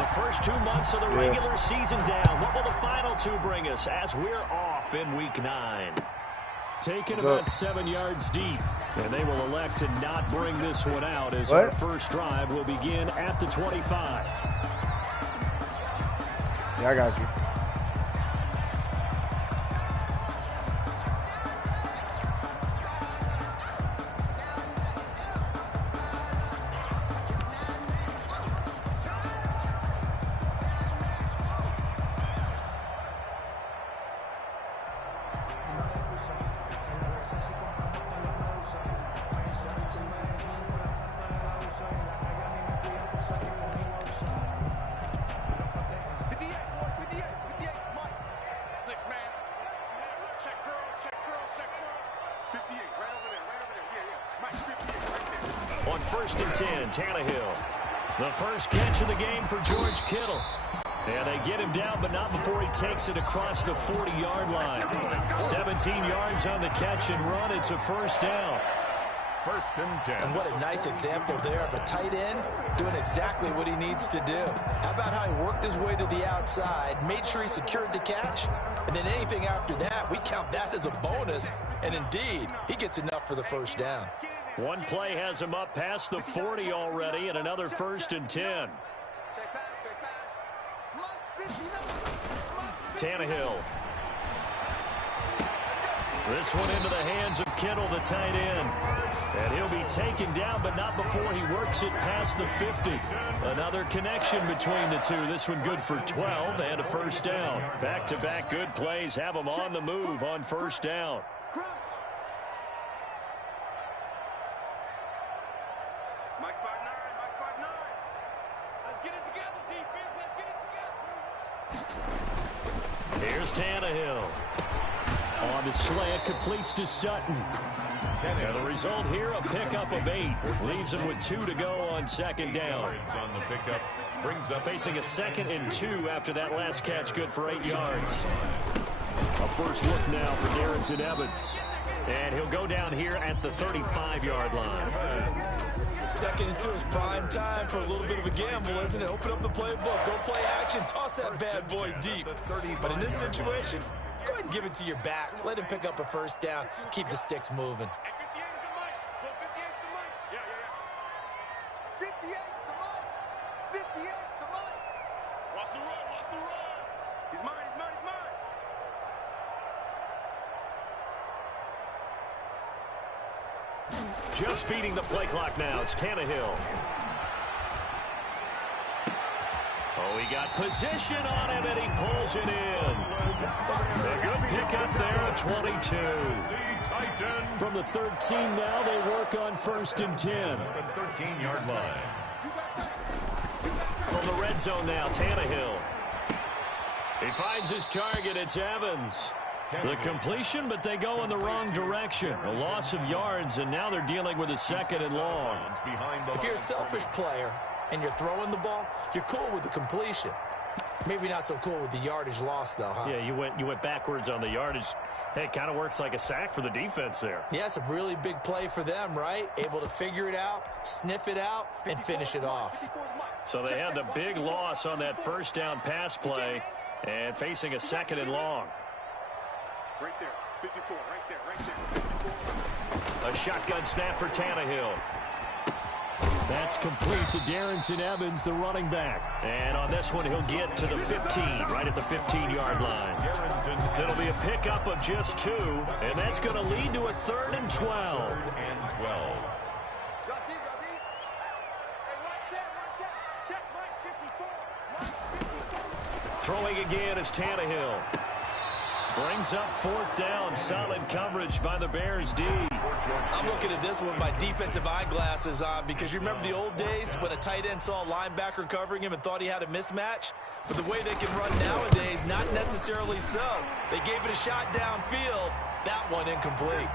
The first 2 months of the regular season down. What will the final 2 bring us as we're off in Week 9? Taken about 7 yards deep, and they will elect to not bring this one out as our first drive will begin at the 25. Yeah, I got you. On 1st and 10, Tannehill. The first catch of the game for George Kittle. And they get him down, but not before he takes it across the 40-yard line. 17 yards on the catch and run. It's a first down. 1st and 10. And what a nice example there of a tight end doing exactly what he needs to do. How about how he worked his way to the outside, made sure he secured the catch, and then anything after that, we count that as a bonus. And indeed, he gets enough for the first down. One play has him up past the 40 already, and another 1st and 10. Tannehill. This one into the hands of Kittle, the tight end. And he'll be taken down, but not before he works it past the 50. Another connection between the two. This one good for 12 and a first down. Back-to-back good plays have him on the move on first down. Here's Tannehill. On the slant, completes to Sutton. And the result here, a pickup of 8. Leaves him with 2 to go on 2nd down. On the pickup, brings up facing a 2nd and 2 after that last catch, good for 8 yards. A first look now for Darrington Evans. And he'll go down here at the 35-yard line. 2nd and 2 is prime time for a little bit of a gamble, isn't it? Open up the playbook, go play action, toss that bad boy deep. But in this situation, go ahead and give it to your back. Let him pick up a first down. Keep the sticks moving. 58's the money. Watch the run. He's mine. Just beating the play clock now. It's Tannehill. Oh, he got position on him, and he pulls it in. A good pickup there at 22. From the 13 now, they work on 1st and 10. The 13-yard line. From the red zone now, Tannehill. He finds his target. It's Evans. The completion, but they go in the wrong direction. A loss of yards, and now they're dealing with a 2nd and long. If you're a selfish player and you're throwing the ball, you're cool with the completion. Maybe not so cool with the yardage loss, though, huh? Yeah, you went backwards on the yardage. Hey, it kind of works like a sack for the defense there. Yeah, it's a really big play for them, right? Able to figure it out, sniff it out, and finish it off. So they had the big loss on that first down pass play and facing a 2nd and long. Right there, 54, right there, 54. A shotgun snap for Tannehill. That's complete to Darrington Evans, the running back. And on this one, he'll get to the 15, right at the 15-yard line. It'll be a pickup of just 2, and that's going to lead to a 3rd and 12. Throwing again is Tannehill. Brings up 4th down. Solid coverage by the Bears D. I'm looking at this with my defensive eyeglasses on because you remember the old days when a tight end saw a linebacker covering him and thought he had a mismatch? But the way they can run nowadays, not necessarily so. They gave it a shot downfield. That one incomplete.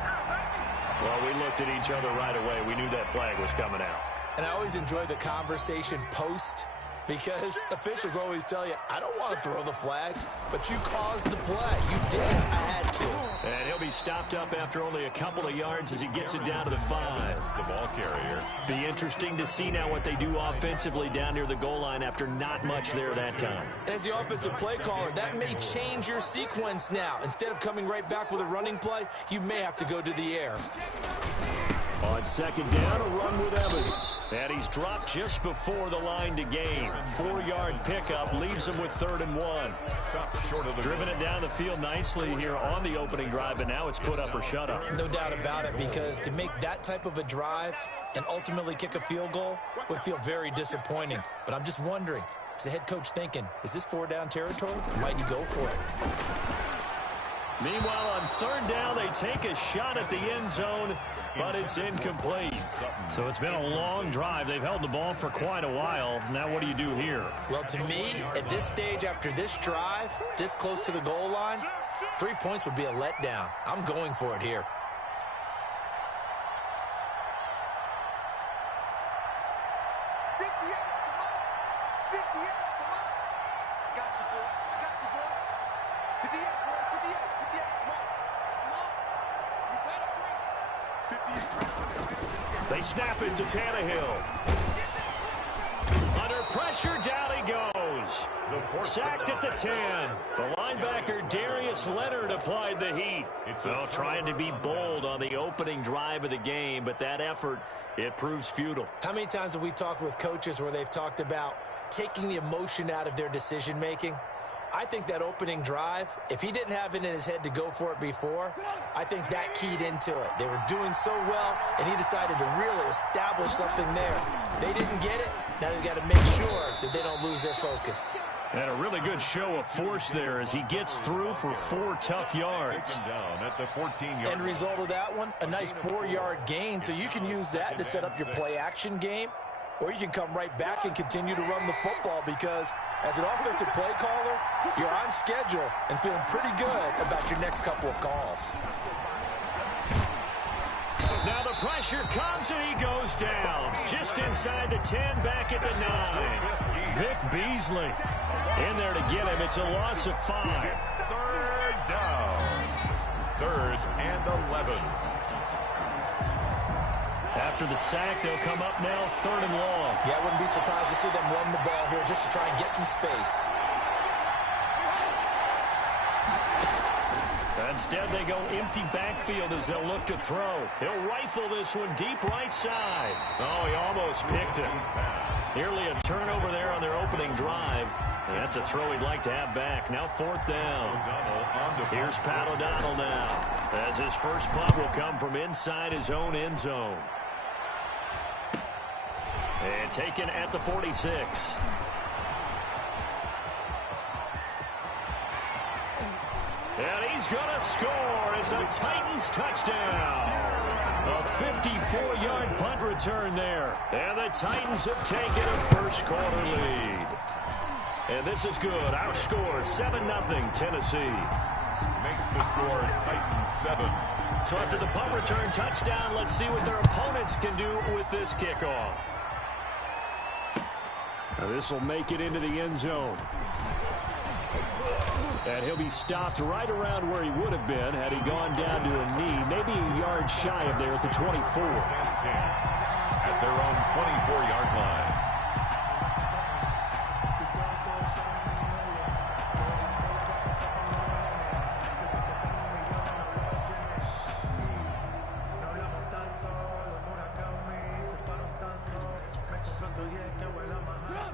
Well, we looked at each other right away. We knew that flag was coming out. And I always enjoy the conversation post because officials always tell you, I don't want to throw the flag, but you caused the play. You did. I had to. And he'll be stopped up after only a couple of yards as he gets it down to the 5. The ball carrier. Be interesting to see now what they do offensively down near the goal line after not much there that time. As the offensive play caller, that may change your sequence now. Instead of coming right back with a running play, you may have to go to the air. On second down, a run with Evans. And he's dropped just before the line to gain. 4-yard pickup leaves him with 3rd and 1. Stop short of the Driven it down the field nicely here on the opening drive, and now it's put up or shut up. No doubt about it, because to make that type of a drive and ultimately kick a field goal would feel very disappointing. But I'm just wondering, is the head coach thinking, is this 4-down territory? Might he go for it? Meanwhile, on 3rd down, they take a shot at the end zone, but it's incomplete. So it's been a long drive. They've held the ball for quite a while. Now what do you do here? Well, to me, at this stage after this drive, this close to the goal line, 3 points would be a letdown. I'm going for it here. They snap it to Tannehill. Under pressure, down he goes. Sacked at the 10. The linebacker, Darius Leonard, applied the heat. Well, trying to be bold on the opening drive of the game, but that effort, it proves futile. How many times have we talked with coaches where they've talked about taking the emotion out of their decision-making? I think that opening drive, if he didn't have it in his head to go for it before, I think that keyed into it. They were doing so well, and he decided to really establish something there. They didn't get it. Now they've got to make sure that they don't lose their focus. And a really good show of force there as he gets through for 4 tough yards. Down at the 14-yard. End result of that one, a nice 4-yard gain, so you can use that to set up your play-action game, or you can come right back and continue to run the football because as an offensive play caller, you're on schedule and feeling pretty good about your next couple of calls. Now the pressure comes and he goes down. Just inside the 10, back at the 9. Vic Beasley in there to get him. It's a loss of 5. 3rd down. 3rd and 11. After the sack, they'll come up now 3rd and long. Yeah, I wouldn't be surprised to see them run the ball here just to try and get some space. Instead, they go empty backfield as they'll look to throw. He'll rifle this one deep right side. Oh, he almost picked it. Nearly a turnover there on their opening drive. And that's a throw he'd like to have back. Now 4th down. Here's Pat O'Donnell now, as his first punt will come from inside his own end zone. And taken at the 46. And he's going to score. It's a Titans touchdown. A 54-yard punt return there. And the Titans have taken a first-quarter lead. And this is good. Our score, 7-0 Tennessee. Makes the score Titans 7. So after the punt return touchdown, let's see what their opponents can do with this kickoff. Now this will make it into the end zone. And he'll be stopped right around where he would have been had he gone down to a knee, maybe a yard shy of there at the 24. At their own 24-yard line.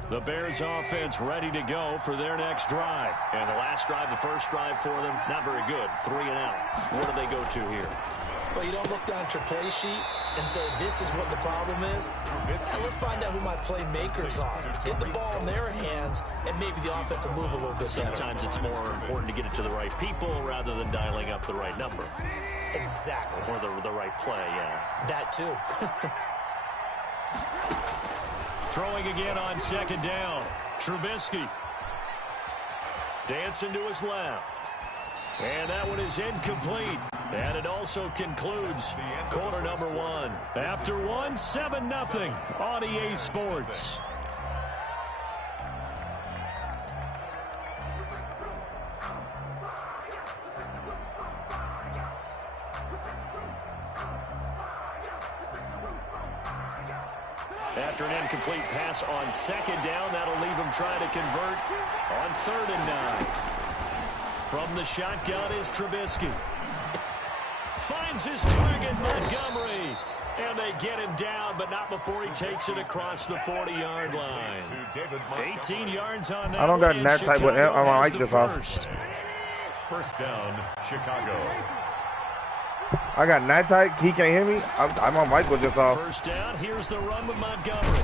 The Bears offense ready to go for their next drive. And the last drive, the first drive for them, not very good. 3 and out. What do they go to here? Well, you don't look down at your play sheet and say, this is what the problem is. And let's find out who my playmakers are. Get the ball in their hands, and maybe the offense will move a little bit better. Sometimes it's more important to get it to the right people rather than dialing up the right number. Exactly. Or the right play, yeah. That too. Throwing again on second down. Trubisky. Dancing to his left. And that one is incomplete. And it also concludes quarter number 1. After 1, 7-0 on EA Sports. After an incomplete pass on second down, that'll leave him trying to convert on 3rd and 9. From the shotgun is Trubisky. Finds his target, Montgomery. And they get him down, but not before he takes it across the 40-yard line. 18 yards on that. I don't got that type of I like this First down, Chicago. I got that type. He can't hear me. I'm on Michael just off. First down. Here's the run with Montgomery.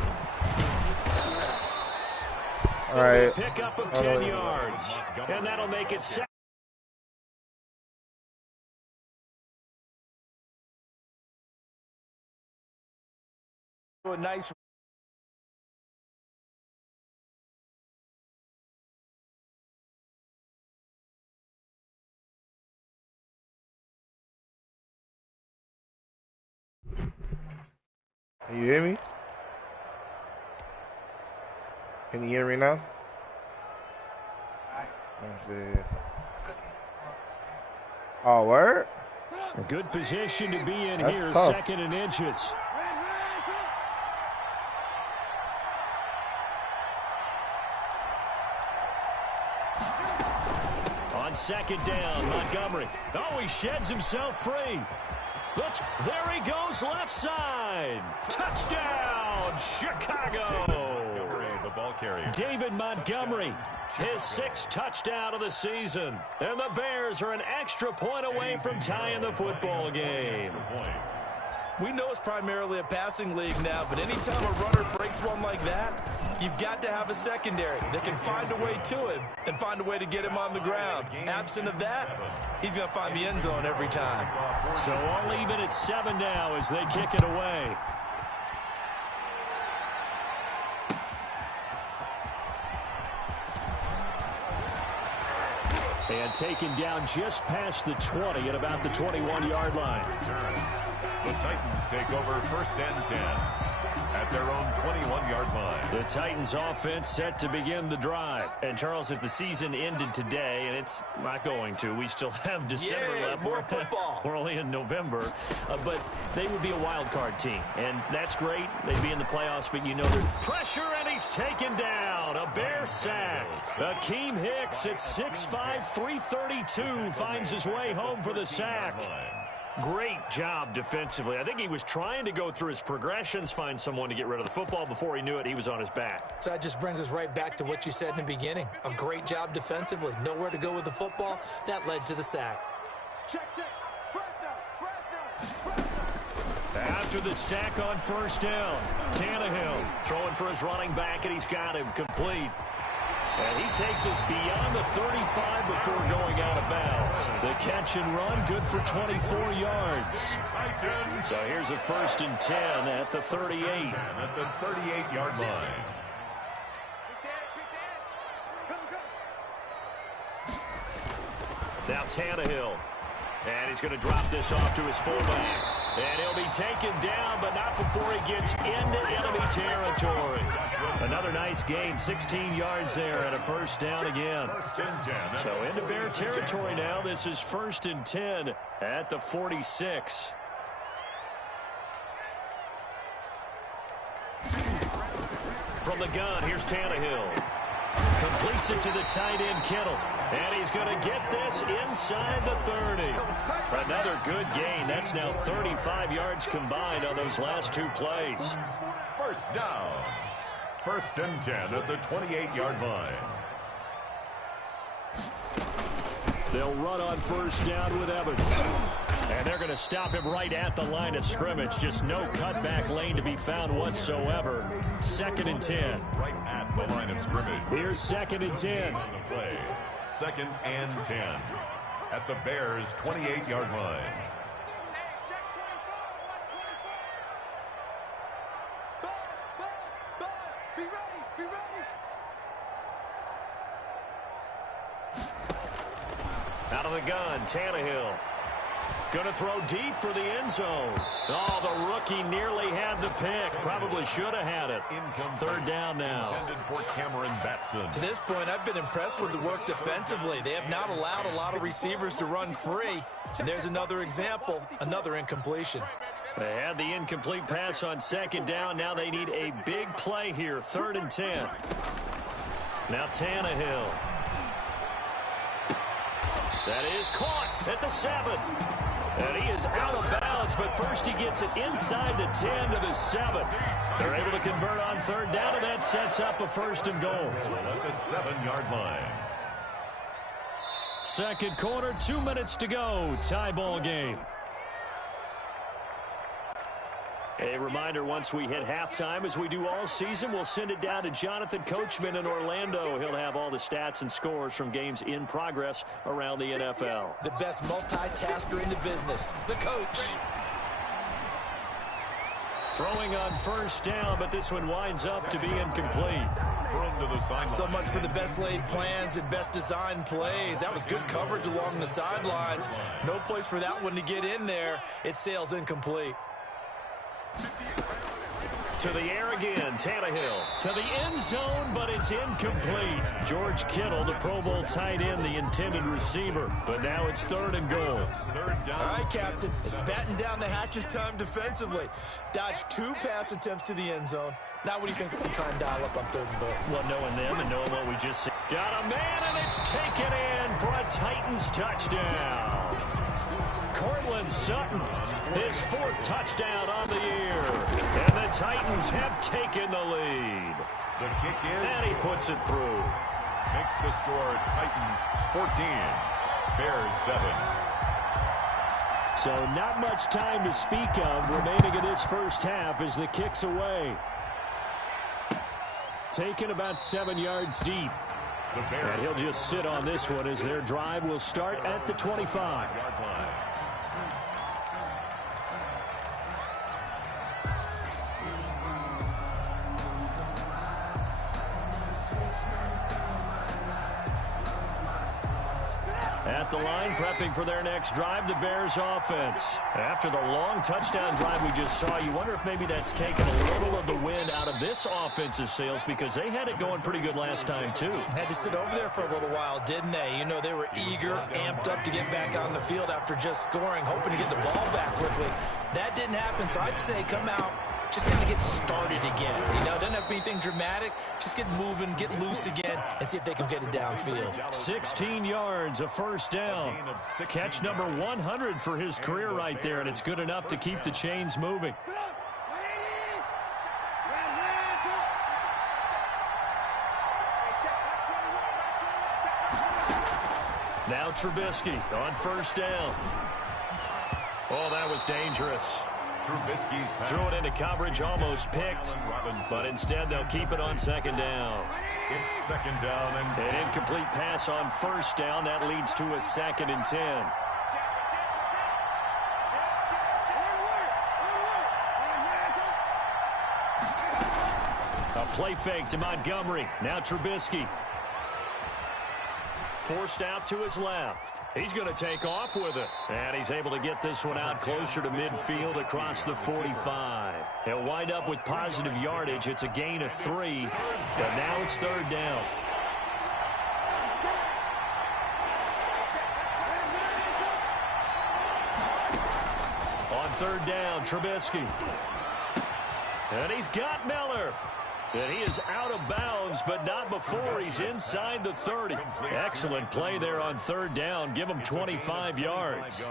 All right. Pick up of 10 yards. And that'll make it 7. A nice. Can you hear me? Can you hear me now? Oh, word? Good position to be in That's here. tough. 2nd and inches. On 2nd down, Montgomery. Oh, he sheds himself free. There he goes, left side. Touchdown, Chicago. The ball carrier. David Montgomery, his 6th touchdown of the season. And the Bears are an extra point away from tying the football game. We know it's primarily a passing league now, but anytime a runner breaks one like that, you've got to have a secondary that can find a way to him and find a way to get him on the ground. Absent of that, he's going to find the end zone every time. So all even at 7 now as they kick it away. And taken down just past the 20 at about the 21-yard line. The Titans take over 1st and 10 at their own 21-yard line. The Titans offense set to begin the drive. And Charles, if the season ended today, and it's not going to, we still have December left. More football. We're only in November, but they would be a wild card team, and that's great. They'd be in the playoffs, but you know there's pressure, and he's taken down. A Bear sack. Akeem Hicks at 6'5", 332 finds his way home for the sack. Great job defensively. I think he was trying to go through his progressions, find someone to get rid of the football. Before he knew it, he was on his back. So that just brings us right back to what you said in the beginning. A great job defensively. Nowhere to go with the football. That led to the sack. Check. First down. After the sack on 1st down, Tannehill throwing for his running back, and he's got him complete. And he takes us beyond the 35 before going out of bounds. The catch and run, good for 24 yards. So here's a 1st and 10 at the 38. At the 38-yard line. Now Tannehill. And he's going to drop this off to his fullback. And he'll be taken down, but not before he gets into enemy territory. Another nice gain, 16 yards there, and a 1st down again. 1st and 10. So into Bear territory now. This is 1st and 10 at the 46. From the gun, here's Tannehill. Completes it to the tight end, Kittle. And he's going to get this inside the 30. Another good gain. That's now 35 yards combined on those last 2 plays. 1st down. 1st and 10 at the 28-yard line. They'll run on 1st down with Evans. And they're going to stop him right at the line of scrimmage. Just no cutback lane to be found whatsoever. 2nd and 10. Right at the line of scrimmage. Here's 2nd and 10. On the play. 2nd and 10 at the Bears' 28-yard line. Check 24. Buzz. Be ready. Out of the gun, Tannehill. Going to throw deep for the end zone. Oh, the rookie nearly had the pick. Probably should have had it. 3rd down now. Intended for Cameron Batson. To this point, I've been impressed with the work defensively. They have not allowed a lot of receivers to run free. And there's another example, another incompletion. They had the incomplete pass on second down. Now they need a big play here. 3rd and 10. Now Tannehill. That is caught at the 7. And he is out of bounds, but first he gets it inside the 10 to the 7. They're able to convert on 3rd down, and that sets up a 1st and goal. At the 7-yard line. Second quarter, 2 minutes to go. Tie ball game. A reminder, once we hit halftime, as we do all season, we'll send it down to Jonathan Coachman in Orlando. He'll have all the stats and scores from games in progress around the NFL. The best multitasker in the business, the coach. Throwing on 1st down, but this one winds up to be incomplete. Thrown to the sideline. So much for the best laid plans and best designed plays. That was good coverage along the sidelines. No place for that one to get in there. It sails incomplete. To the air again, Tannehill. To the end zone, but it's incomplete. George Kittle, the Pro Bowl tight end, the intended receiver. But now it's 3rd and goal. 3rd down. All right, Captain. It's batten down the hatches time defensively. Dodged 2 pass attempts to the end zone. Now what do you think they're going to try and dial up on 3rd and goal? Well, knowing them and knowing what we just said. Got a man, and it's taken in for a Titans touchdown. Cortland Sutton, his 4th touchdown on the year. And the Titans have taken the lead. The kick is. And he puts it through. Makes the score Titans 14, Bears 7. So not much time to speak of remaining in this first half as the kick's away. Taken about 7 yards deep. And he'll just sit on this one as their drive will start at the 25. At the line, prepping for their next drive, the Bears offense. After the long touchdown drive we just saw, you wonder if maybe that's taken a little of the wind out of this offensive sails because they had it going pretty good last time, too. Had to sit over there for a little while, didn't they? You know, they were eager, amped up to get back on the field after just scoring, hoping to get the ball back quickly. That didn't happen, so I'd say come out, just kind of get started again. You know, doesn't have to be anything dramatic. Just get moving, get loose again, and see if they can get it downfield. 16 yards, a 1st down. Catch number 100 for his career right there, and it's good enough to keep the chains moving. Now Trubisky on 1st down. Oh, that was dangerous. Trubisky's pass. Threw it into coverage, almost picked, but instead they'll keep it on 2nd down. It's 2nd down and An incomplete pass on 1st down. That leads to a 2nd and 10. A play fake to Montgomery. Now Trubisky. Forced out to his left. He's going to take off with it. And he's able to get this one out closer to midfield across the 45. He'll wind up with positive yardage. It's a gain of 3. But now it's 3rd down. On 3rd down, Trubisky. And he's got Miller. And he is out of bounds, but not before he's inside the 30. Excellent play there on 3rd down. Give him 25 yards.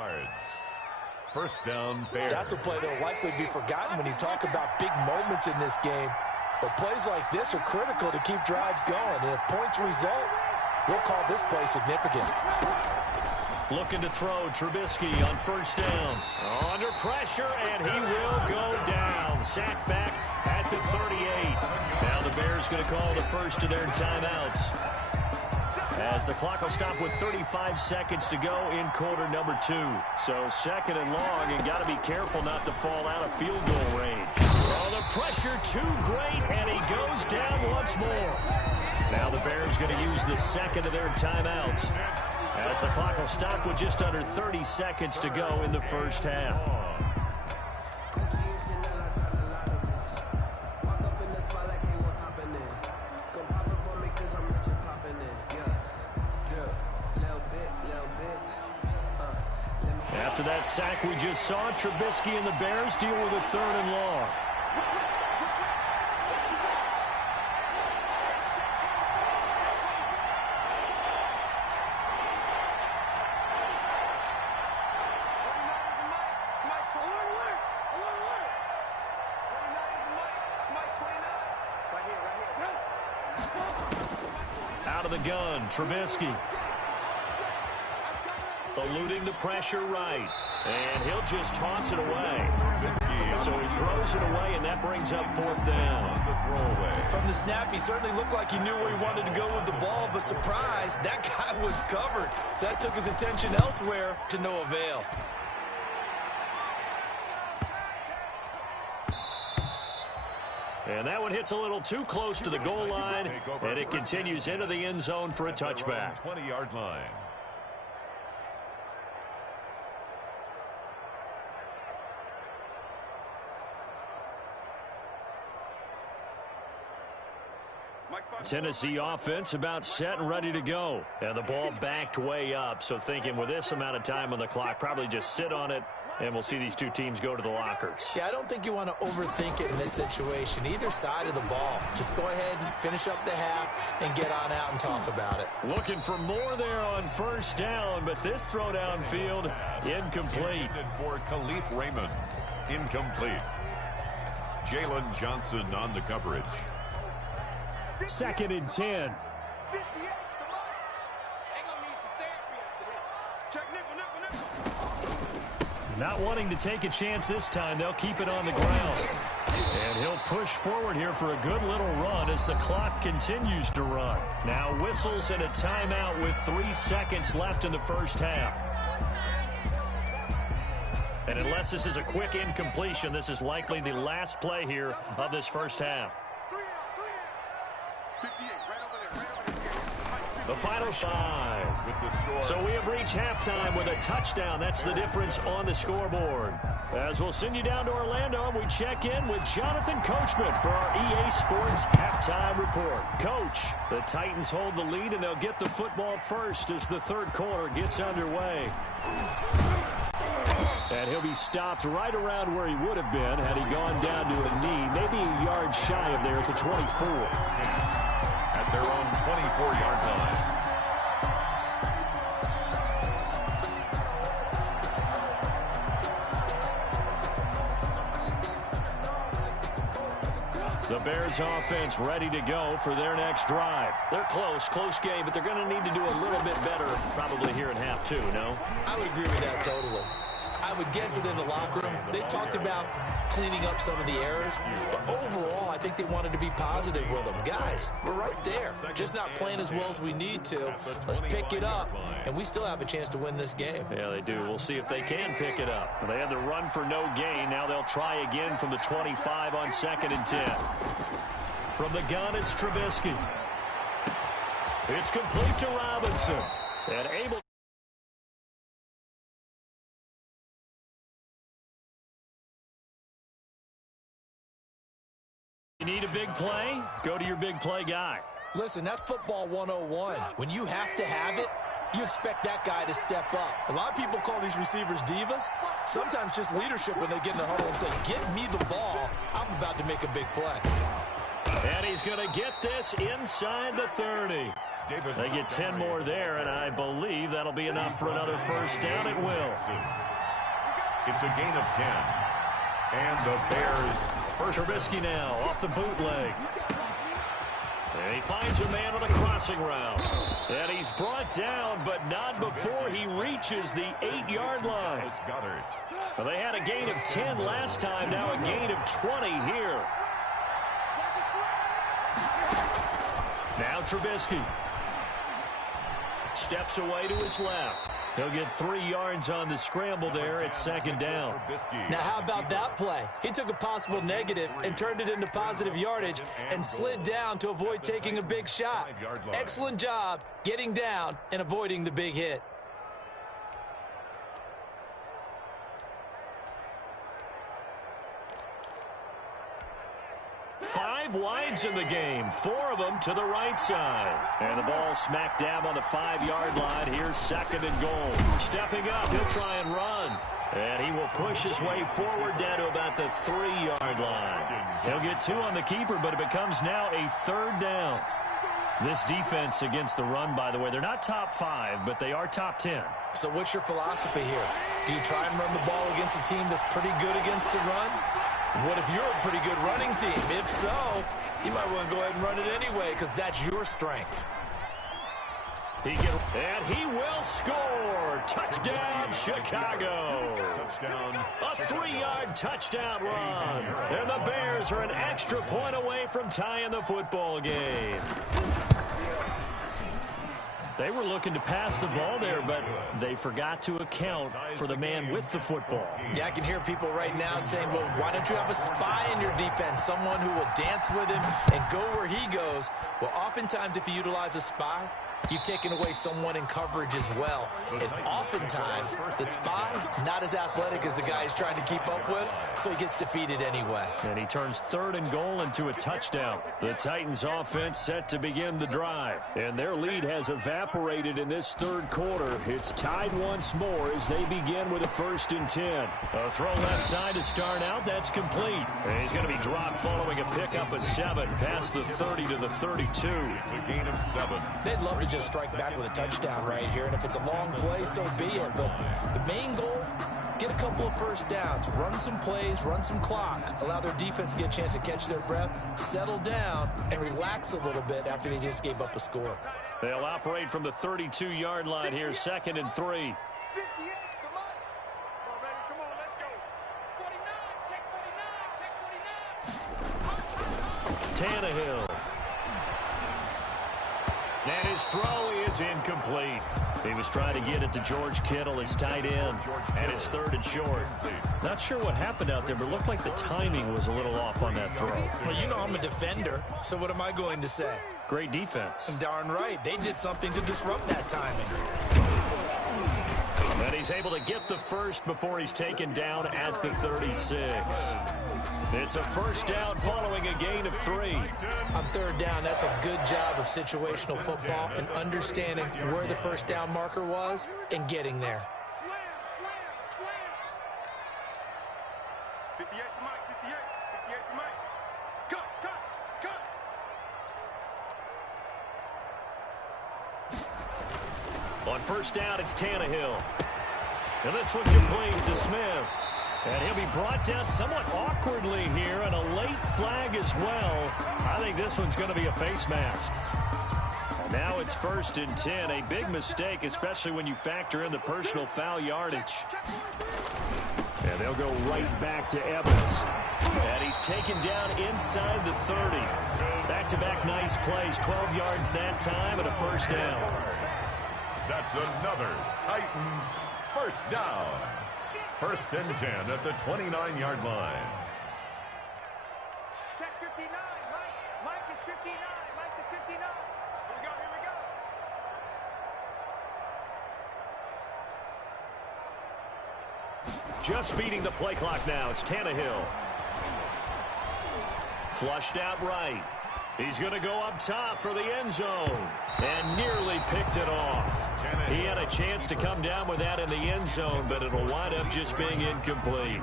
1st down, Bears. That's a play that will likely be forgotten when you talk about big moments in this game. But plays like this are critical to keep drives going. And if points result, we'll call this play significant. Looking to throw, Trubisky on 1st down. Under pressure, and he will go down. Sacked back at the 38. Now the Bears going to call the first of their timeouts, as the clock will stop with 35 seconds to go in quarter number 2. So 2nd and long, and got to be careful not to fall out of field goal range. Oh, the pressure too great, and he goes down once more. Now the Bears going to use the 2nd of their timeouts, as the clock will stop with just under 30 seconds to go in the first half. After that sack we just saw, Trubisky and the Bears deal with a 3rd and long. Out of the gun, Trubisky. Eluding the pressure right. And he'll just toss it away. So he throws it away, and that brings up 4th down. From the snap, he certainly looked like he knew where he wanted to go with the ball, but surprise, that guy was covered. So that took his attention elsewhere to no avail. And that one hits a little too close to the goal line, and it continues into the end zone for a touchback. 20-yard line. Tennessee offense about set and ready to go. And the ball backed way up, so thinking with this amount of time on the clock, probably just sit on it, and we'll see these two teams go to the lockers. Yeah, I don't think you want to overthink it in this situation. Either side of the ball. Just go ahead and finish up the half and get on out and talk about it. Looking for more there on 1st down, but this throw downfield, incomplete. For Khalif Raymond, incomplete. Jalen Johnson on the coverage. 2nd and 10. Not wanting to take a chance this time, they'll keep it on the ground. And he'll push forward here for a good little run as the clock continues to run. Now whistles and a timeout with 3 seconds left in the 1st half. And unless this is a quick incompletion, this is likely the last play here of this 1st half. The final shot. So we have reached halftime with a touchdown. That's the difference on the scoreboard. As we'll send you down to Orlando, we check in with Jonathan Coachman for our EA Sports Halftime Report. Coach, the Titans hold the lead, and they'll get the football first as the 3rd quarter gets underway. And he'll be stopped right around where he would have been had he gone down to a knee, maybe a yard shy of there at the 24. At their own 24-yard line. The Bears offense ready to go for their next drive. They're close game, but they're going to need to do a little bit better probably here in half 2, no? I would agree with that totally. I would guess it in the locker room. They talked about cleaning up some of the errors, but overall, I think they wanted to be positive with them. Guys, we're right there. Just not playing as well as we need to. Let's pick it up, and we still have a chance to win this game. Yeah, they do. We'll see if they can pick it up. They had the run for no gain. Now they'll try again from the 25 on 2nd and 10. From the gun, it's Trubisky. It's complete to Robinson. And able. You need a big play? Go to your big play guy. Listen, that's football 101. When you have to have it, you expect that guy to step up. A lot of people call these receivers divas. Sometimes just leadership when they get in the huddle and say, get me the ball. I'm about to make a big play. And he's going to get this inside the 30. They get 10 more there, and I believe that'll be enough for another 1st down. It will. It's a gain of 10. And the Bears first. Trubisky now off the bootleg. And he finds a man on a crossing route. And he's brought down, but not before he reaches the 8-yard line. Well, they had a gain of 10 last time, now a gain of 20 here. Now Trubisky steps away to his left. He'll get 3 yards on the scramble there at 2nd down. Now, how about that play? He took a possible negative and turned it into positive yardage and slid down to avoid taking a big shot. Excellent job getting down and avoiding the big hit. wides in the game, 4 of them to the right side. And the ball smack dab on the 5-yard line. Here's 2nd and goal. Stepping up, he'll try and run. And he will push his way forward down to about the 3-yard line. He'll get 2 on the keeper, but it becomes now a 3rd down. This defense against the run, by the way, they're not top 5, but they are top 10. So what's your philosophy here? Do you try and run the ball against a team that's pretty good against the run? What if you're a pretty good running team? If so, you might want to go ahead and run it anyway because that's your strength. And he will score. Touchdown, Chicago. Touchdown. A 3-yard touchdown run. And the Bears are an extra point away from tying the football game. They were looking to pass the ball there, but they forgot to account for the man with the football. Yeah, I can hear people right now saying, well, why don't you have a spy in your defense, someone who will dance with him and go where he goes? Well, oftentimes if you utilize a spy, you've taken away someone in coverage as well. And oftentimes, the spy, not as athletic as the guy he's trying to keep up with, so he gets defeated anyway. And he turns 3rd and goal into a touchdown. The Titans offense set to begin the drive. And their lead has evaporated in this 3rd quarter. It's tied once more as they begin with a 1st and 10. A throw left side to start out. That's complete. And he's going to be dropped following a pickup of 7 past the 30 to the 32. It's a gain of 7. They'd love to just strike back with a touchdown right here, and if it's a long play, so be it. But the main goal, get a couple of 1st downs, run some plays, run some clock, allow their defense to get a chance to catch their breath, settle down, and relax a little bit after they just gave up a score. They'll operate from the 32-yard line here, 2nd and 3. Tannehill. And his throw is incomplete. He was trying to get it to George Kittle, his tight end, and it's 3rd and short. Not sure what happened out there, but it looked like the timing was a little off on that throw. Well, you know I'm a defender, so what am I going to say? Great defense. Darn right. They did something to disrupt that timing. And he's able to get the first before he's taken down at the 36. It's a 1st down following a gain of 3. On 3rd down, that's a good job of situational football and understanding where the 1st down marker was and getting there. Slam, slam, slam. 58 for Mike, 58. 58 for Mike. Cut, cut, cut. On 1st down, it's Tannehill. And this one complete to Smith. And he'll be brought down somewhat awkwardly here, and a late flag as well. I think this one's going to be a face mask. And now it's 1st and 10. A big mistake, especially when you factor in the personal foul yardage. And they'll go right back to Evans. And he's taken down inside the 30. Back-to-back nice plays, 12 yards that time, and a 1st down. That's another Titans 1st down. 1st and 10 at the 29-yard line. Check 59. Mike is 59. Mike to 59. Here we go, here we go. Just beating the play clock now. It's Tannehill. Flushed out right. He's going to go up top for the end zone. And nearly picked it off. He had a chance to come down with that in the end zone, but it'll wind up just being incomplete.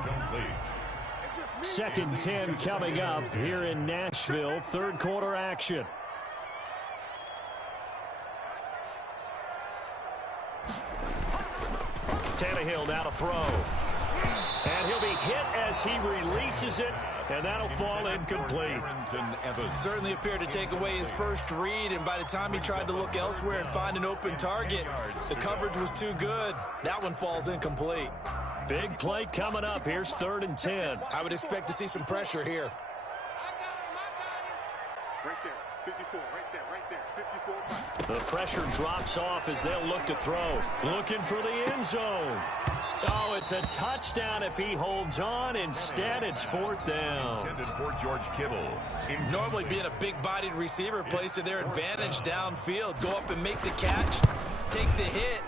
2nd 10 coming up here in Nashville. 3rd quarter action. Tannehill now to throw. And he'll be hit as he releases it, and that'll fall incomplete. Certainly appeared to take away his first read, and by the time he tried to look elsewhere and find an open target, the coverage was too good. That one falls incomplete. Big play coming up. Here's 3rd and 10. I would expect to see some pressure here. Right there, 54, right there, 54. The pressure drops off as they'll look to throw. Looking for the end zone. Oh, it's a touchdown if he holds on. Instead, it's 4th down. Intended for George Kittle. Normally being a big-bodied receiver plays to their advantage downfield. Go up and make the catch, take the hit,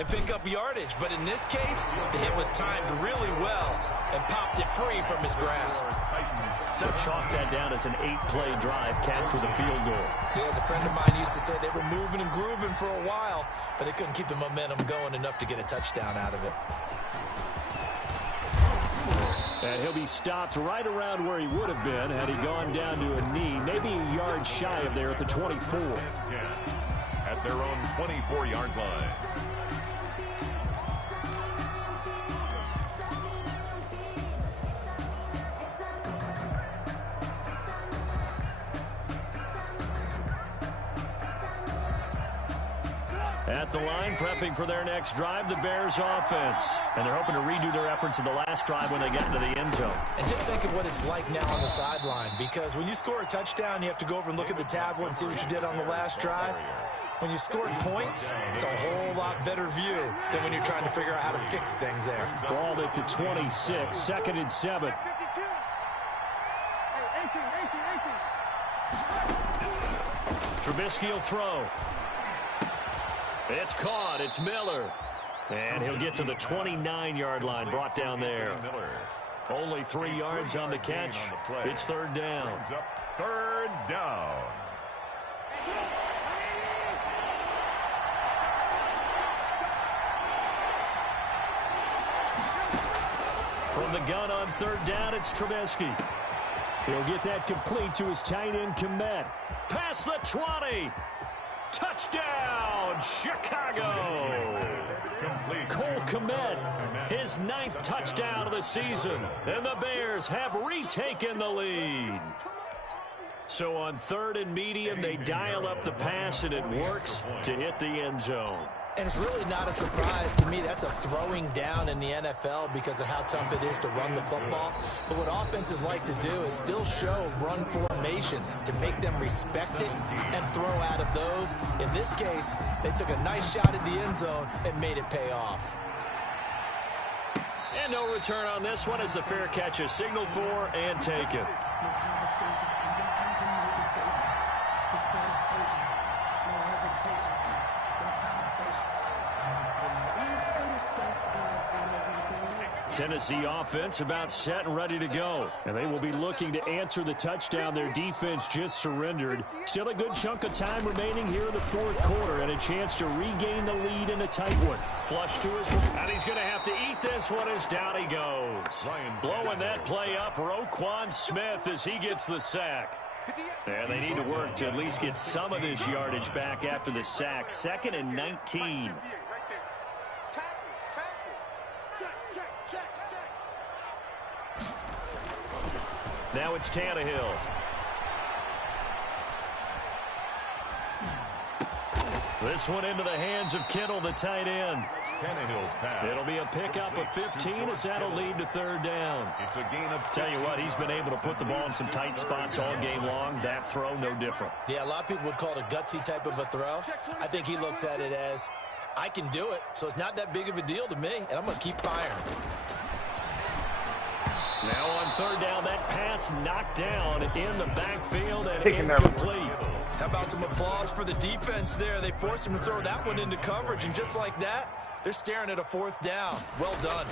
and pick up yardage. But in this case, the hit was timed really well and popped it free from his grasp. So chalk that down as an 8-play drive, capped with a field goal. Yeah, as a friend of mine used to say, they were moving and grooving for a while, but they couldn't keep the momentum going enough to get a touchdown out of it. And he'll be stopped right around where he would have been had he gone down to a knee, maybe a yard shy of there at the 24. At their own 24-yard line. At the line, prepping for their next drive, the Bears offense. And they're hoping to redo their efforts in the last drive when they got into the end zone. And just think of what it's like now on the sideline, because when you score a touchdown, you have to go over and look at the tablet and see what you did on the last drive. When you scored points, it's a whole lot better view than when you're trying to figure out how to fix things there. Ball at the 26, second and 7. Trubisky will throw. It's caught. It's Miller. And he'll get to the 29-yard line, brought down there. Only 3 yards on the catch. It's third down. Third down. From the gun on third down, it's Trubisky. He'll get that complete to his tight end, Kmet. Past the 20. Touchdown, Chicago. Cole Kmet, his 9th touchdown of the season. And the Bears have retaken the lead. So on third and medium, they dial up the pass, and it works to hit the end zone. And it's really not a surprise to me. That's a throwing down in the NFL because of how tough it is to run the football. But what offenses like to do is still show run formations to make them respect it and throw out of those. In this case, they took a nice shot at the end zone and made it pay off. And no return on this one as the fair catch is signaled for and taken. Tennessee offense about set and ready to go. And they will be looking to answer the touchdown their defense just surrendered. Still a good chunk of time remaining here in the fourth quarter and a chance to regain the lead in a tight one. Flush to his right. And he's going to have to eat this one as down he goes. Blowing that play up, Roquan Smith as he gets the sack. And they need to work to at least get some of this yardage back after the sack. 2nd and 19. Now it's Tannehill. This one into the hands of Kittle, the tight end. Tannehill's pass. It'll be a pickup of 15 as that'll lead to third down. It's a gain of 15. Tell you what, he's been able to put the ball in some tight spots all game long. That throw, no different. Yeah, a lot of people would call it a gutsy type of a throw. I think he looks at it as, I can do it, so it's not that big of a deal to me, and I'm going to keep firing. Now on third down, that pass knocked down in the backfield and Taking incomplete. How about some applause for the defense there? They forced him to throw that one into coverage, and just like that, they're staring at a fourth down. Well done.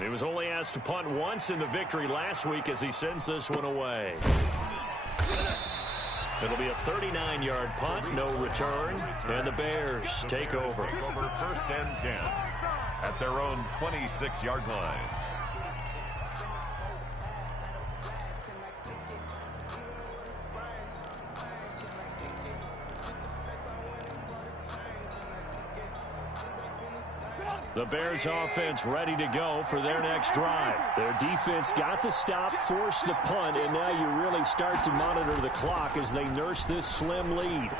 He was only asked to punt once in the victory last week as he sends this one away. It'll be a 39-yard punt, no return, and the Bears take over. First and 10 at their own 26-yard line. The Bears offense ready to go for their next drive. Their defense got the stop, forced the punt, and now you really start to monitor the clock as they nurse this slim lead.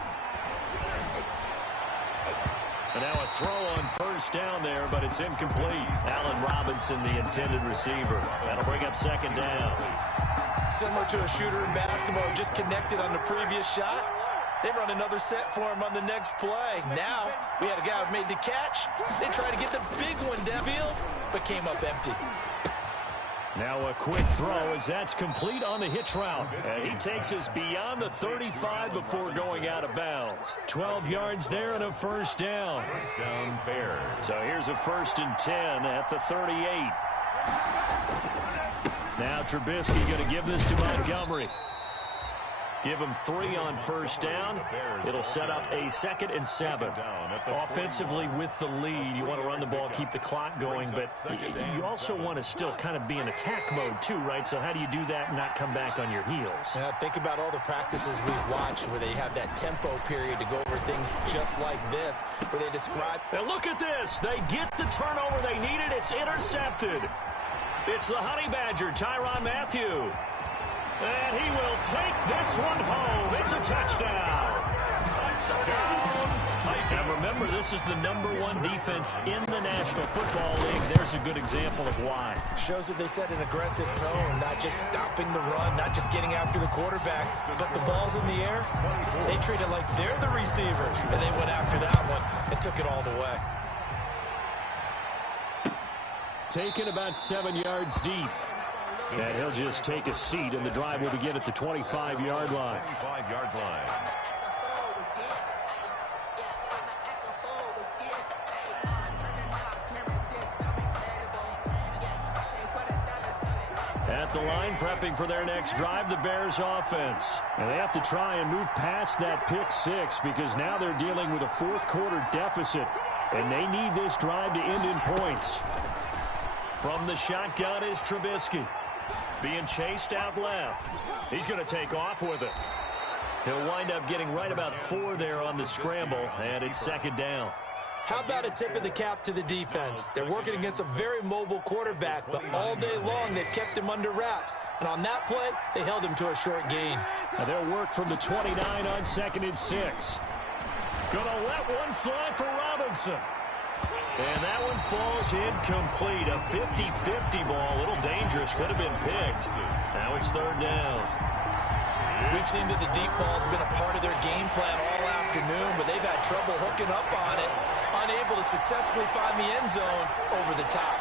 And now a throw on first down there, but it's incomplete. Allen Robinson, the intended receiver. That'll bring up second down. Similar to a shooter in basketball, just connected on the previous shot. They run another set for him on the next play. Now, we had a guy who made the catch. They tried to get the big one downfield, but came up empty. Now a quick throw as that's complete on the hitch route. And he takes us beyond the 35 before going out of bounds. 12 yards there and a first down. First down, Bears. So here's a 1st and 10 at the 38. Now Trubisky going to give this to Montgomery. Give him 3 on first down. It'll set up a 2nd and 7. Offensively with the lead, you want to run the ball, keep the clock going, but you also want to still kind of be in attack mode too, right? So how do you do that and not come back on your heels? Yeah, think about all the practices we've watched where they have that tempo period to go over things just like this, where they describe... Now look at this. They get the turnover they needed. It's intercepted. It's the Honey Badger, Tyrann Mathieu. And he will take this one home. It's a touchdown. And remember, this is the #1 defense in the National Football League. There's a good example of why. Shows that they set an aggressive tone, not just stopping the run, not just getting after the quarterback, but the ball's in the air. They treat it like they're the receivers, and they went after that one and took it all the way. Taken about 7 yards deep. And he'll just take a seat, and the drive will begin at the 25-yard line. 25-yard line. At the line, prepping for their next drive, the Bears offense. And they have to try and move past that pick 6 because now they're dealing with a fourth-quarter deficit, and they need this drive to end in points. From the shotgun is Trubisky. Being chased out left. He's going to take off with it. He'll wind up getting right about 4 there on the scramble, and it's 2nd down. How about a tip of the cap to the defense? They're working against a very mobile quarterback, but all day long they've kept him under wraps. And on that play, they held him to a short gain. Now they'll work from the 29 on 2nd and 6. Gonna let one fly for Robinson. And that one falls incomplete. A 50-50 ball. A little dangerous. Could have been picked. Now it's 3rd down. We've seen that the deep ball's been a part of their game plan all afternoon, but they've had trouble hooking up on it. Unable to successfully find the end zone over the top.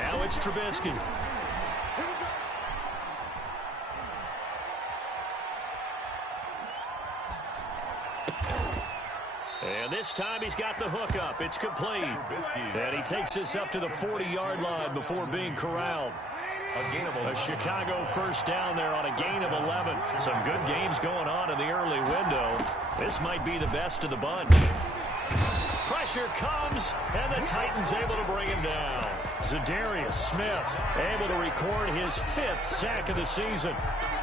Now it's Trubisky. And this time he's got the hook up. It's complete. And he takes this up to the 40-yard line before being corralled. A Chicago first down there on a gain of 11. Some good games going on in the early window. This might be the best of the bunch. Pressure comes, and the Titans able to bring him down. Zadarius Smith able to record his 5th sack of the season.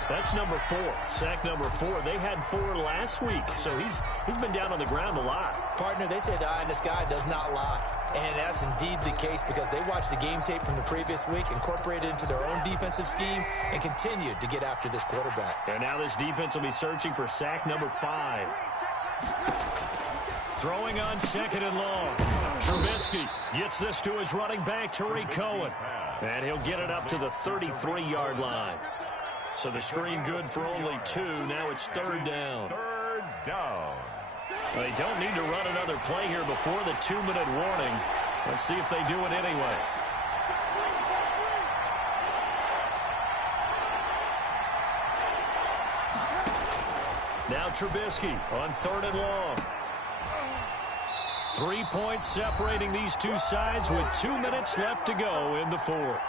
That's number 4. Sack number 4. They had 4 last week, so he's been down on the ground a lot. Partner, they say the eye in the sky does not lie. And that's indeed the case because they watched the game tape from the previous week, incorporated it into their own defensive scheme, and continued to get after this quarterback. And now this defense will be searching for sack number 5. Throwing on 2nd and long. Trubisky gets this to his running back, Tariq Cohen. And he'll get it up to the 33-yard line. So the screen good for only 2. Now it's 3rd down. 3rd down. They don't need to run another play here before the 2-minute warning. Let's see if they do it anyway. Now Trubisky on 3rd and long. 3 points separating these two sides with 2 minutes left to go in the 4th.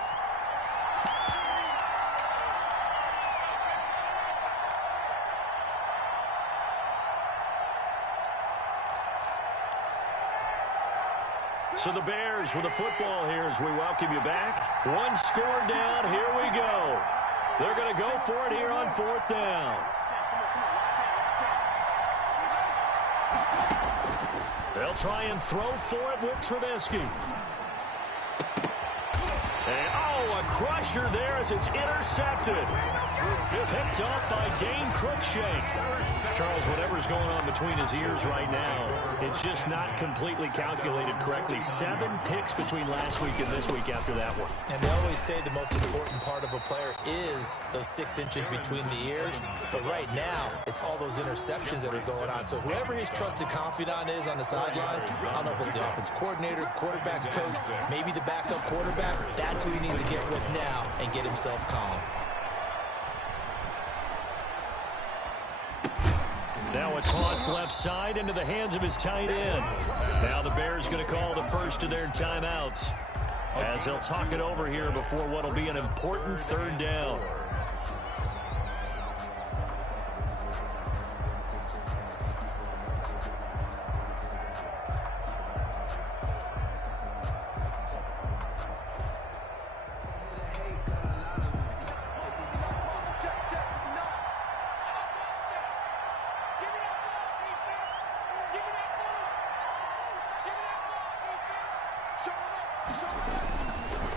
So the Bears with the football here as we welcome you back. 1 score down. Here we go. They're going to go for it here on 4th down. They'll try and throw for it with Trubisky. And, oh, Oh, a crusher there as it's intercepted. Picked off by Dane Cruikshank. Charles, whatever's going on between his ears right now, it's just not completely calculated correctly. 7 picks between last week and this week after that one. And they always say the most important part of a player is those 6 inches between the ears. But right now, it's all those interceptions that are going on. So whoever his trusted confidant is on the sidelines, I don't know if it's the offense coordinator, the quarterback's coach, maybe the backup quarterback, that's who he needs to get with now and get himself calm. Now a toss left side into the hands of his tight end. Now the Bears going to call the first of their timeouts as they'll talk it over here before what will be an important 3rd down.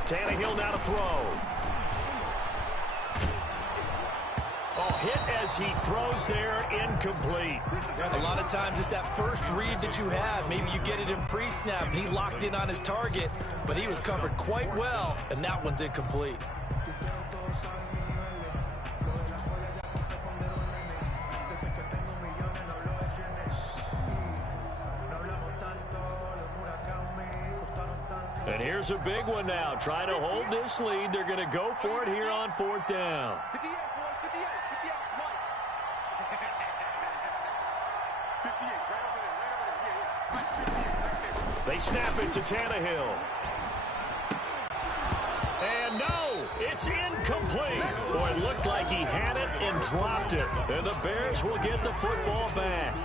Tannehill now to throw. Oh, hit as he throws there, incomplete. A lot of times it's that first read that you have. Maybe you get it in pre-snap, and he locked in on his target, but he was covered quite well, and that one's incomplete. And here's a big one now. Trying to hold this lead. They're going to go for it here on 4th down. 58, boy, 58, 58, Mike. 58, right over there, right over there. Yeah. They snap it to Tannehill. And no, it's incomplete. Boy, it looked like he had it and dropped it. And the Bears will get the football back.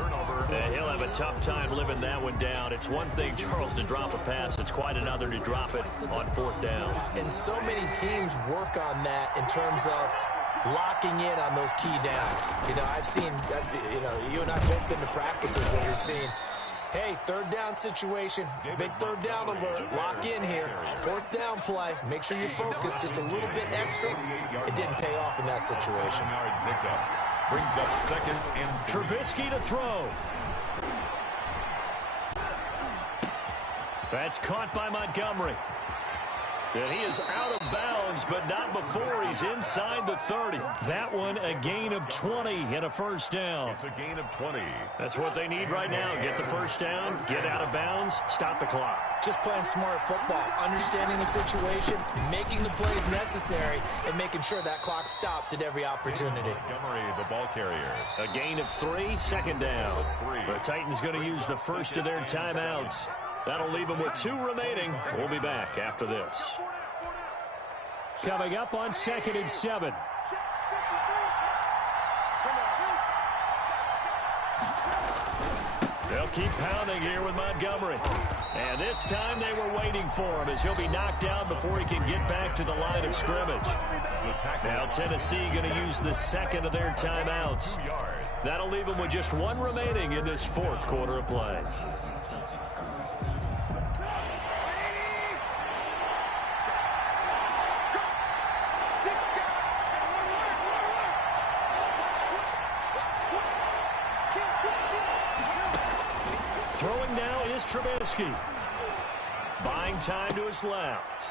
And he'll have a tough time living that one down. It's one thing, Charles, to drop a pass. It's quite another to drop it on 4th down. And so many teams work on that in terms of locking in on those key downs. You know, I've seen, you and I both been to practices where you're seeing, hey, 3rd down situation, big 3rd down alert, lock in here. 4th down play, make sure you focus just a little bit extra. It didn't pay off in that situation. Brings up 2nd and 3. Trubisky to throw. That's caught by Montgomery. And he is out of bounds, but not before he's inside the 30. That one, a gain of 20 and a 1st down. It's a gain of 20. That's what they need right now. Get the 1st down, get out of bounds, stop the clock. Just playing smart football, understanding the situation, making the plays necessary, and making sure that clock stops at every opportunity. Montgomery, the ball carrier. A gain of 3, 2nd down. The Titans going to use the first of their timeouts. That'll leave them with 2 remaining. We'll be back after this. Coming up on 2nd and 7. They'll keep pounding here with Montgomery. And this time they were waiting for him as he'll be knocked down before he can get back to the line of scrimmage. Now Tennessee going to use the 2nd of their timeouts. That'll leave them with just 1 remaining in this 4th quarter of play. Throwing now is Trubisky. Buying time to his left.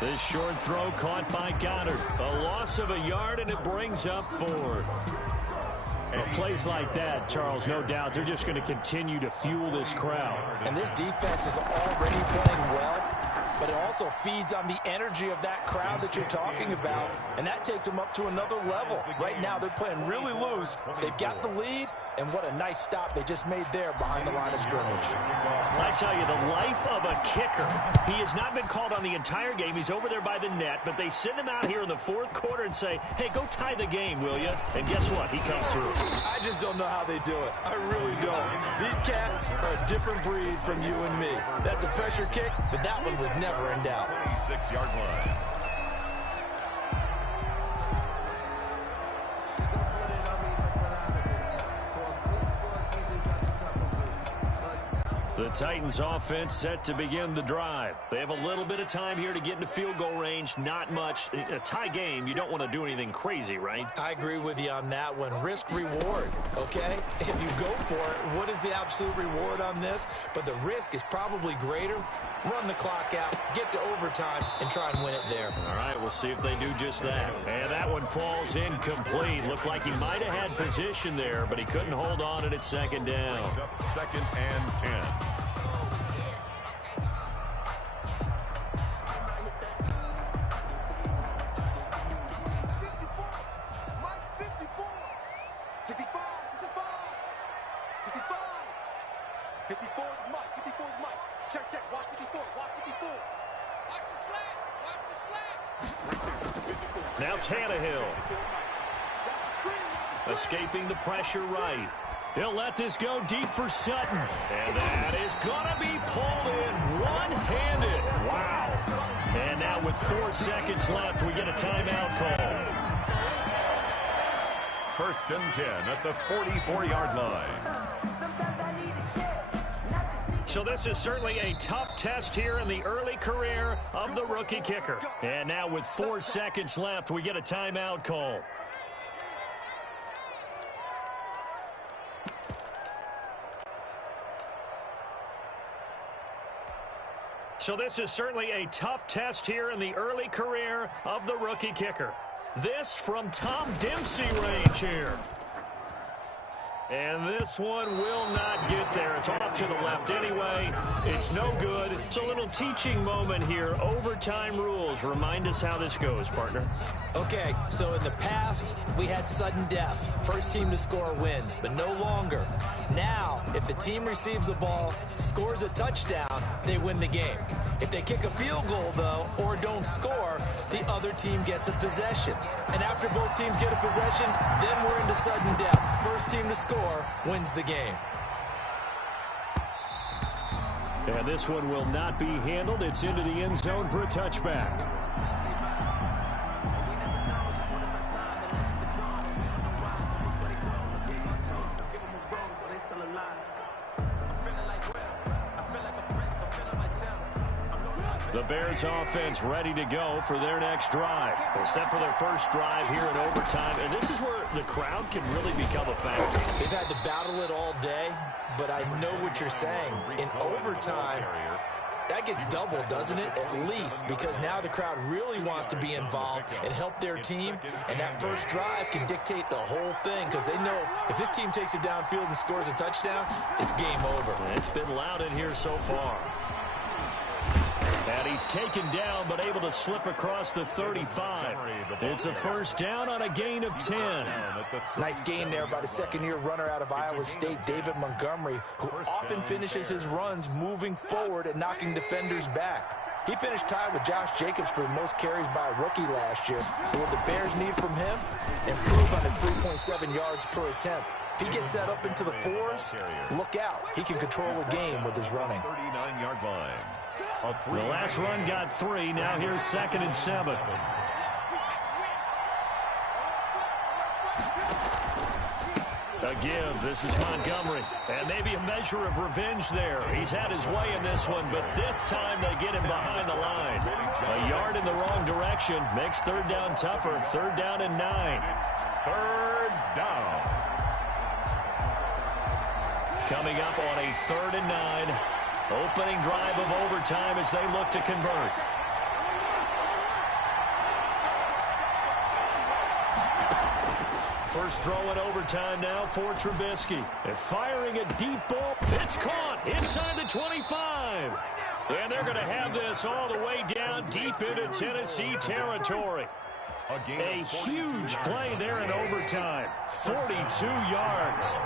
This short throw caught by Goddard. A loss of a yard, and it brings up 4th. Well, plays like that, Charles, no doubt, they're just going to continue to fuel this crowd. And this defense is already playing well, but it also feeds on the energy of that crowd that you're talking about, and that takes them up to another level. Right now, they're playing really loose. They've got the lead, and what a nice stop they just made there behind the line of scrimmage. I tell you, the life of a kicker. He has not been called on the entire game. He's over there by the net, but they send him out here in the 4th quarter and say, hey, go tie the game, will you? And guess what? He comes through. I just don't know how they do it. I really don't. These cats are a different breed from you and me. That's a pressure kick, but that one was never in doubt. 26-yard line. The Titans offense set to begin the drive. They have a little bit of time here to get into field goal range. Not much. A tie game, you don't want to do anything crazy, right? I agree with you on that one. Risk reward, okay? If you go for it, what is the absolute reward on this? But the risk is probably greater. Run the clock out, get to overtime, and try and win it there. All right, we'll see if they do just that. And that one falls incomplete. Looked like he might have had position there, but he couldn't hold on it at second down. Brings up 2nd and 10. Now Tannehill. Escaping the pressure right. He'll let this go deep for Sutton. And that is going to be pulled in one-handed. Wow. And now with 4 seconds left, we get a timeout call. 1st and 10 at the 44-yard line. So this is certainly a tough test here in the early career of the rookie kicker. And now with 4 seconds left, we get a timeout call. So this is certainly a tough test here in the early career of the rookie kicker. This from Tom Dempsey range here. And this one will not get there. It's off to the left anyway. It's no good. It's a little teaching moment here. Overtime rules. Remind us how this goes, partner. Okay, so in the past, we had sudden death. First team to score wins, but no longer. Now, if the team receives the ball, scores a touchdown, they win the game. If they kick a field goal, though, or don't score, the other team gets a possession. And after both teams get a possession, then we're into sudden death. First team to score wins the game. And this one will not be handled. It's into the end zone for a touchback. The Bears offense ready to go for their next drive. They're set for their first drive here in overtime. And this is where the crowd can really become a factor. They've had to battle it all day, but I know what you're saying. In overtime, that gets doubled, doesn't it? At least, because now the crowd really wants to be involved and help their team. And that first drive can dictate the whole thing because they know if this team takes it downfield and scores a touchdown, it's game over. It's been loud in here so far. And he's taken down, but able to slip across the 35. It's a first down on a gain of 10. Nice gain there by the second-year runner out of Iowa State, David Montgomery, who often finishes his runs moving forward and knocking defenders back. He finished tied with Josh Jacobs for the most carries by a rookie last year. But what the Bears need from him? Improve on his 3.7 yards per attempt. If he gets that up into the 4s, look out. He can control a game with his running. 39-yard line. The last run got 3. Now here's 2nd and 7. A give. This is Montgomery. And maybe a measure of revenge there. He's had his way in this one, but this time they get him behind the line. A yard in the wrong direction. Makes 3rd down tougher. 3rd down and 9. It's 3rd down. Coming up on a 3rd and 9. Opening drive of overtime as they look to convert. First throw in overtime now for Trubisky. And firing a deep ball. It's caught inside the 25. And they're going to have this all the way down deep into Tennessee territory. A huge play there in overtime. 42 yards.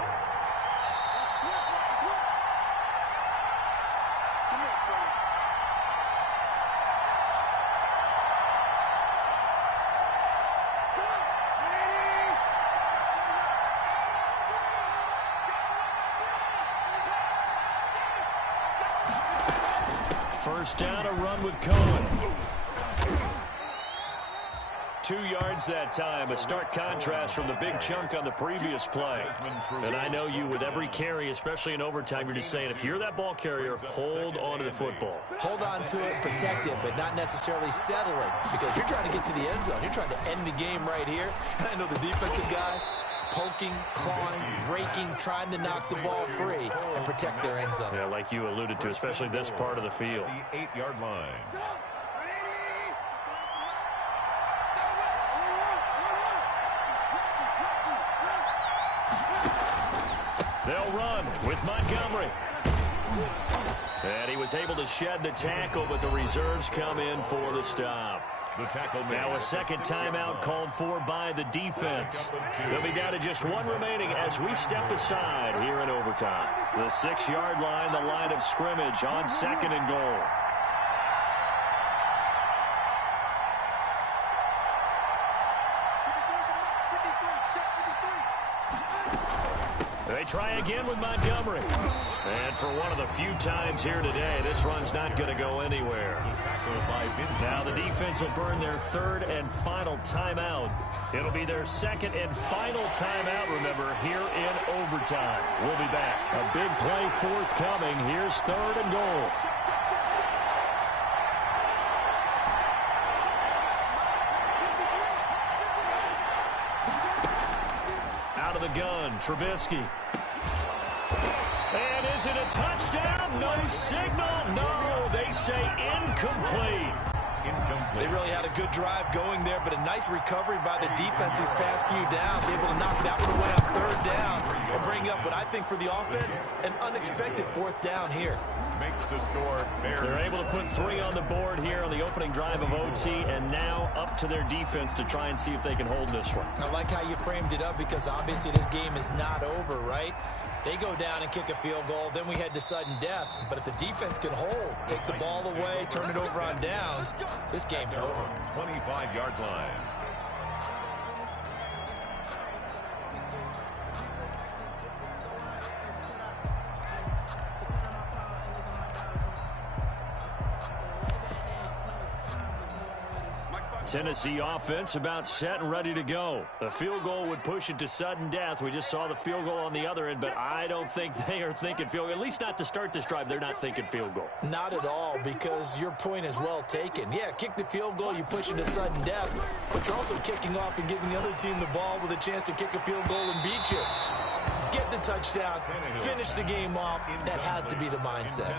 First down, a run with Cohen. 2 yards that time. A stark contrast from the big chunk on the previous play. And I know you, with every carry, especially in overtime, you're just saying, if you're that ball carrier, hold on to the football. Hold on to it, protect it, but not necessarily settle it, because you're trying to get to the end zone. You're trying to end the game right here. And I know the defensive guys poking, clawing, breaking, trying to knock the ball free and protect their end zone. Yeah, like you alluded to, especially this part of the field. The 8-yard line. They'll run with Montgomery. And he was able to shed the tackle, but the reserves come in for the stop. Now a second timeout called for by the defense. They'll be down to just one remaining as we step aside here in overtime. The 6-yard line, the line of scrimmage on 2nd and goal. They try again with Montgomery. And for one of the few times here today, this run's not going to go anywhere. Now the defense will burn their 3rd and final timeout. It'll be their 2nd and final timeout, remember, here in overtime. We'll be back. A big play forthcoming. Here's 3rd and goal. Out of the gun, Trubisky. And is it a touchdown? No signal. No, they say incomplete. They really had a good drive going there, but a nice recovery by the defense these past few downs, able to knock that one away on 3rd down and bring up what I think for the offense, an unexpected 4th down here. Makes the score. They're able to put 3 on the board here on the opening drive of OT, and now up to their defense to try and see if they can hold this one. I like how you framed it up, because obviously this game is not over, right? They go down and kick a field goal, then we head to sudden death. But if the defense can hold, take the ball away, turn it over on downs, this game's over. 25-yard line. Tennessee offense about set and ready to go. The field goal would push it to sudden death. We just saw the field goal on the other end, but I don't think they are thinking field goal. At least not to start this drive. They're not thinking field goal. Not at all, because your point is well taken. Yeah, kick the field goal, you push it to sudden death, but you're also kicking off and giving the other team the ball with a chance to kick a field goal and beat you. Get the touchdown, finish the game off. That has to be the mindset.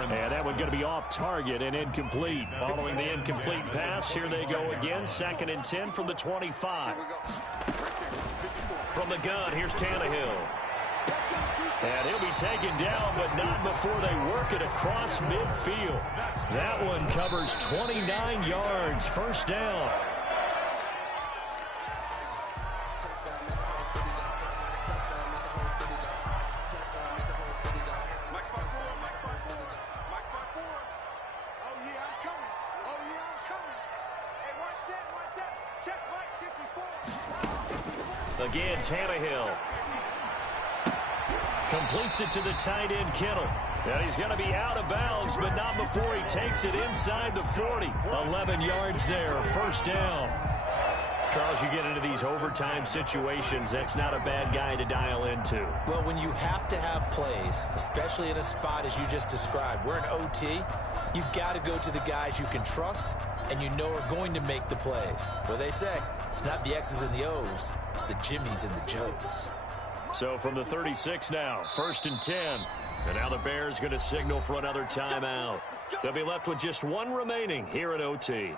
And that one's going to be off target and incomplete. Following the incomplete pass, here they go again. 2nd and 10 from the 25. From the gun, here's Tannehill. And he'll be taken down, but not before they work it across midfield. That one covers 29 yards. 1st down. Again, Tannehill completes it to the tight end, Kittle. And he's going to be out of bounds, but not before he takes it inside the 40. 11 yards there, 1st down. Charles, you get into these overtime situations, that's not a bad guy to dial into. Well, when you have to have plays, especially in a spot as you just described, we're in OT, you've got to go to the guys you can trust and you know are going to make the plays. What they say, it's not the X's and the O's, it's the Jimmies and the Joes. So from the 36 now, 1st and 10. And now the Bears going to signal for another timeout. They'll be left with just one remaining here at OT.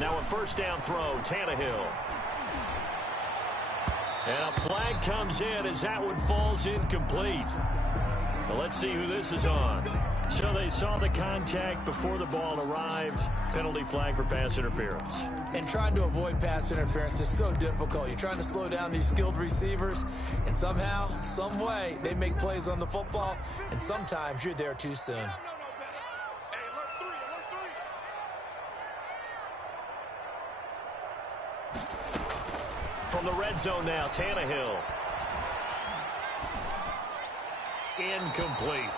Now a 1st down throw, Tannehill. And a flag comes in as that one falls incomplete. Well, let's see who this is on. So they saw the contact before the ball arrived. Penalty flag for pass interference. And trying to avoid pass interference is so difficult. You're trying to slow down these skilled receivers, and somehow, some way, they make plays on the football, and sometimes you're there too soon. From the red zone now, Tannehill. Incomplete.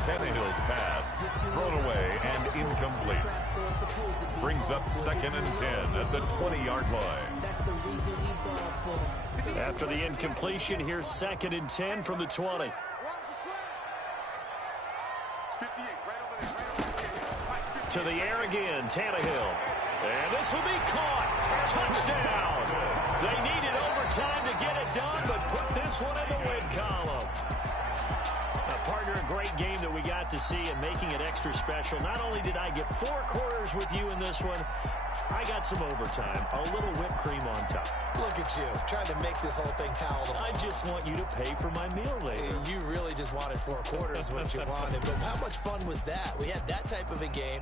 Tannehill's pass thrown away and incomplete. Brings up 2nd and 10 at the 20-yard line. After the incompletion, here's 2nd and 10 from the 20. To the air again, Tannehill. And this will be caught. Touchdown. They needed overtime to get it done, but put this one in the win column. Partner, a great game that we got to see and making it extra special. Not only did I get 4 quarters with you in this one, I got some overtime, a little whipped cream on top. Look at you, trying to make this whole thing palatable. I just want you to pay for my meal later. You really just wanted 4 quarters, what you wanted. But how much fun was that? We had that type of a game.